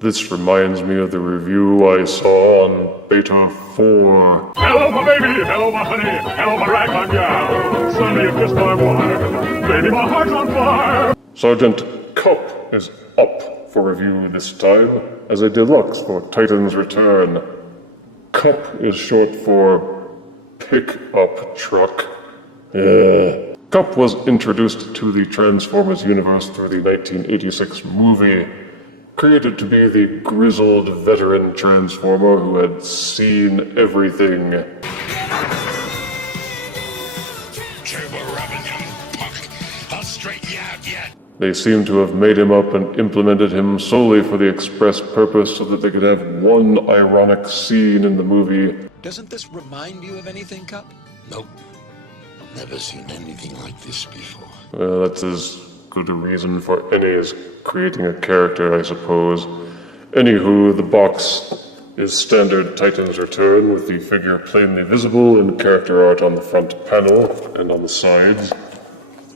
This reminds me of the review I saw on Beta 4. Hello, my baby. Hello, my honey. Hello, my ragtime gal. Suddenly you kissed my wife. Baby, my heart's on fire. Sergeant Cup is up for review this time as a deluxe for Titan's Return. Cup is short for pickup truck. Cup was introduced to the Transformers universe through the 1986 movie, created to be the grizzled veteran Transformer who had seen everything. I'll straighten you out yet. They seem to have made him up and implemented him solely for the express purpose so that they could have one ironic scene in the movie. Doesn't this remind you of anything, Cup? Nope. Never seen anything like this before. Well, that's as good a reason for any as creating a character, I suppose. Anywho, the box is standard Titan's Return with the figure plainly visible in character art on the front panel and on the sides.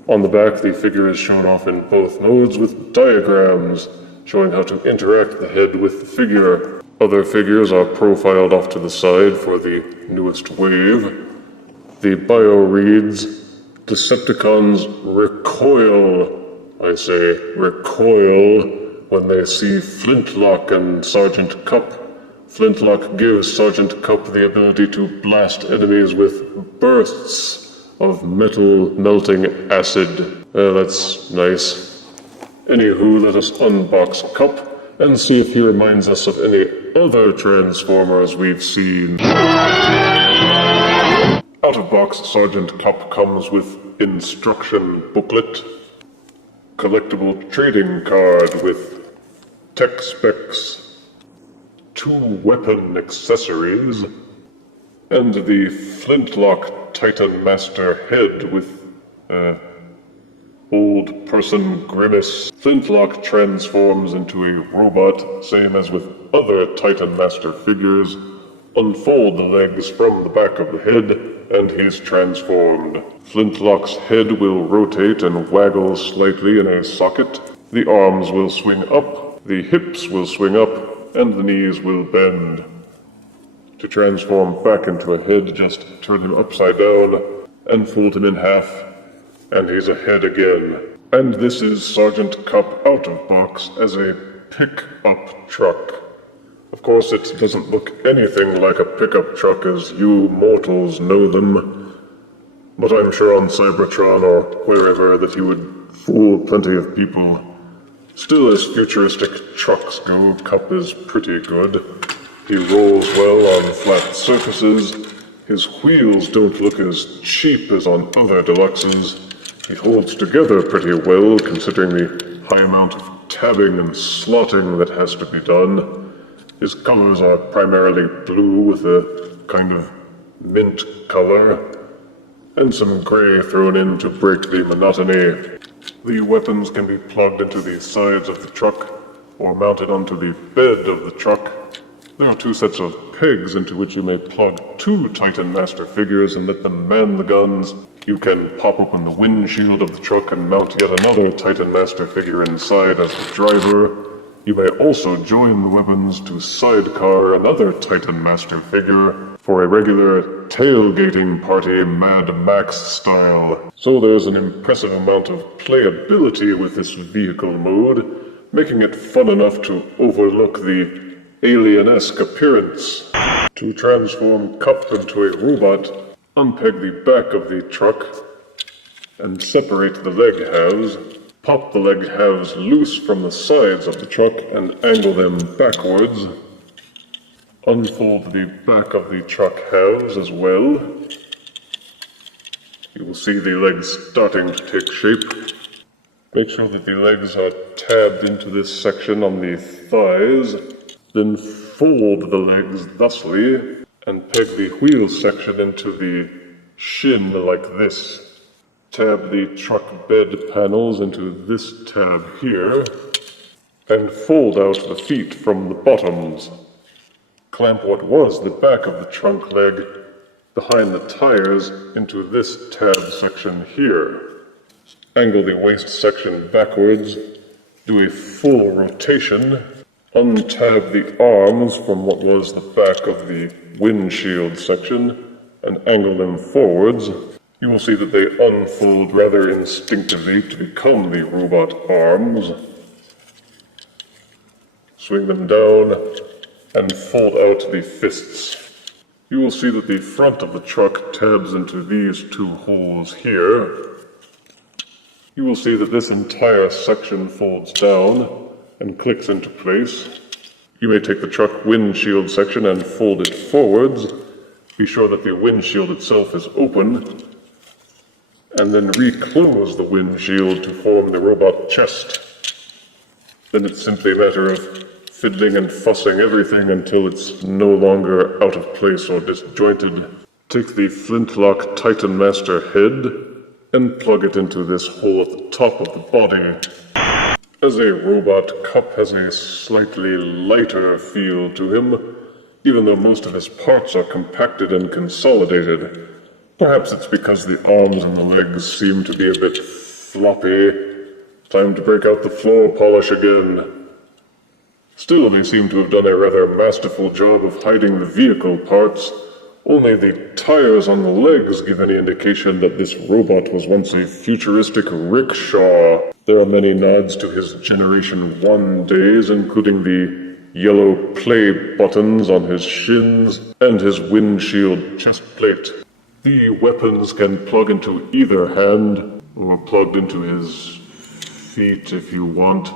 On the back, the figure is shown off in both modes with diagrams showing how to interact the head with the figure. Other figures are profiled off to the side for the newest wave. The bio reads, Decepticons recoil, I say recoil, when they see Flintlock and Sergeant Cup. Flintlock gives Sergeant Cup the ability to blast enemies with bursts of metal melting acid. That's nice. Anywho, let us unbox Cup and see if he reminds us of any other Transformers we've seen. Out of box, Sergeant Cup comes with instruction booklet, collectible trading card with tech specs, 2 weapon accessories, and the Flintlock Titan Master head with, old person grimace. Flintlock transforms into a robot, same as with other Titan Master figures. Unfold the legs from the back of the head, and he's transformed. Flintlock's head will rotate and waggle slightly in a socket. The arms will swing up, the hips will swing up, and the knees will bend. To transform back into a head, just turn him upside down and fold him in half, and he's a head again. And this is Sergeant Cup out of box as a pickup truck. Of course, it doesn't look anything like a pickup truck as you mortals know them, but I'm sure on Cybertron or wherever that he would fool plenty of people. Still, as futuristic trucks go, Cup is pretty good. He rolls well on flat surfaces. His wheels don't look as cheap as on other deluxes. He holds together pretty well considering the high amount of tabbing and slotting that has to be done. His colors are primarily blue with a kind of mint color, and some gray thrown in to break the monotony. The weapons can be plugged into the sides of the truck or mounted onto the bed of the truck. There are 2 sets of pegs into which you may plug 2 Titan Master figures and let them man the guns. You can pop open the windshield of the truck and mount yet another Titan Master figure inside as the driver. You may also join the weapons to sidecar another Titan Master figure for a regular tailgating party Mad Max style. So there's an impressive amount of playability with this vehicle mode, making it fun enough to overlook the alien-esque appearance. To transform Cup into a robot, unpeg the back of the truck and separate the leg halves. Pop the leg halves loose from the sides of the truck and angle them backwards. Unfold the back of the truck halves as well. You will see the legs starting to take shape. Make sure that the legs are tabbed into this section on the thighs. Then fold the legs thusly and peg the wheel section into the shin like this. Tab the truck bed panels into this tab here, and fold out the feet from the bottoms. Clamp what was the back of the trunk leg behind the tires into this tab section here. Angle the waist section backwards, do a full rotation, untab the arms from what was the back of the windshield section and angle them forwards, you will see that they unfold rather instinctively to become the robot arms. Swing them down and fold out the fists. You will see that the front of the truck tabs into these two holes here. You will see that this entire section folds down and clicks into place. You may take the truck windshield section and fold it forwards. Be sure that the windshield itself is open, and then reclose the windshield to form the robot chest. Then it's simply a matter of fiddling and fussing everything until it's no longer out of place or disjointed. Take the Flintlock Titan Master head and plug it into this hole at the top of the body. As a robot, Cup has a slightly lighter feel to him, even though most of his parts are compacted and consolidated. Perhaps it's because the arms and the legs seem to be a bit floppy. Time to break out the floor polish again. Still, they seem to have done a rather masterful job of hiding the vehicle parts. Only the tires on the legs give any indication that this robot was once a futuristic rickshaw. There are many nods to his Generation 1 days, including the yellow play buttons on his shins and his windshield chest plate. The weapons can plug into either hand, or plugged into his feet if you want,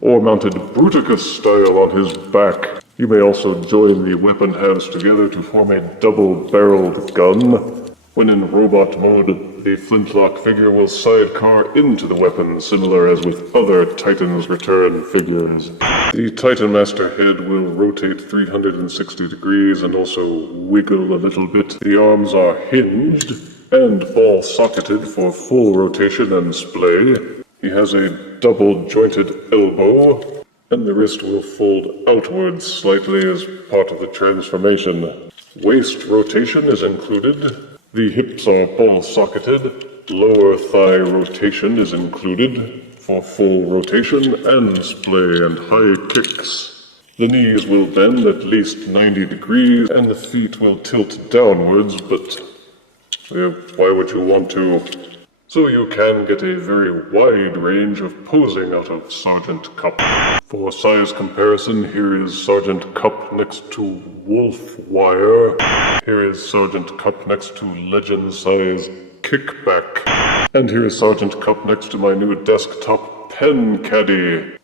or mounted Bruticus style on his back. You may also join the weapon halves together to form a double-barreled gun. When in robot mode, the Flintlock figure will sidecar into the weapon, similar as with other Titan's Return figures. The Titan Master head will rotate 360 degrees and also wiggle a little bit. The arms are hinged and ball-socketed for full rotation and splay. He has a double-jointed elbow, and the wrist will fold outwards slightly as part of the transformation. Waist rotation is included. The hips are ball-socketed. Lower thigh rotation is included for full rotation and splay and high kicks. The knees will bend at least 90 degrees, and the feet will tilt downwards, but why would you want to? So you can get a very wide range of posing out of Sergeant Cup. For size comparison, here is Sergeant Cup next to Wolf Wire. Here is Sergeant Cup next to Legend Size Kickback. And here is Sergeant Cup next to my new desktop pen caddy.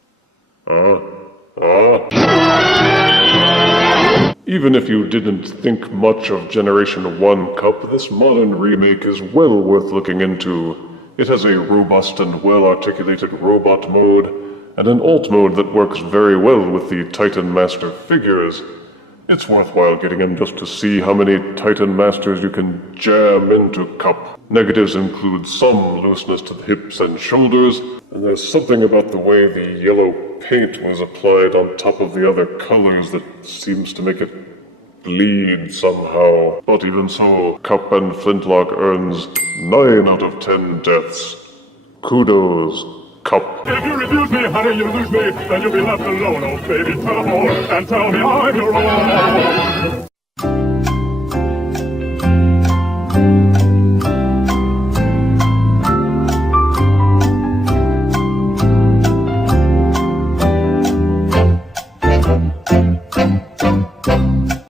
Even if you didn't think much of Generation 1 Cup, this modern remake is well worth looking into. It has a robust and well-articulated robot mode, and an alt mode that works very well with the Titan Master figures. It's worthwhile getting him just to see how many Titan Masters you can jam into Cup. Negatives include some looseness to the hips and shoulders, and there's something about the way the yellow paint was applied on top of the other colors that seems to make it bleed somehow. But even so, Cup and Flintlock earns 9 out of 10 deaths. Kudos, Cup. If you refuse me, honey, you lose me. Then you'll be left alone, oh baby. Tell them all and tell me I'm your own.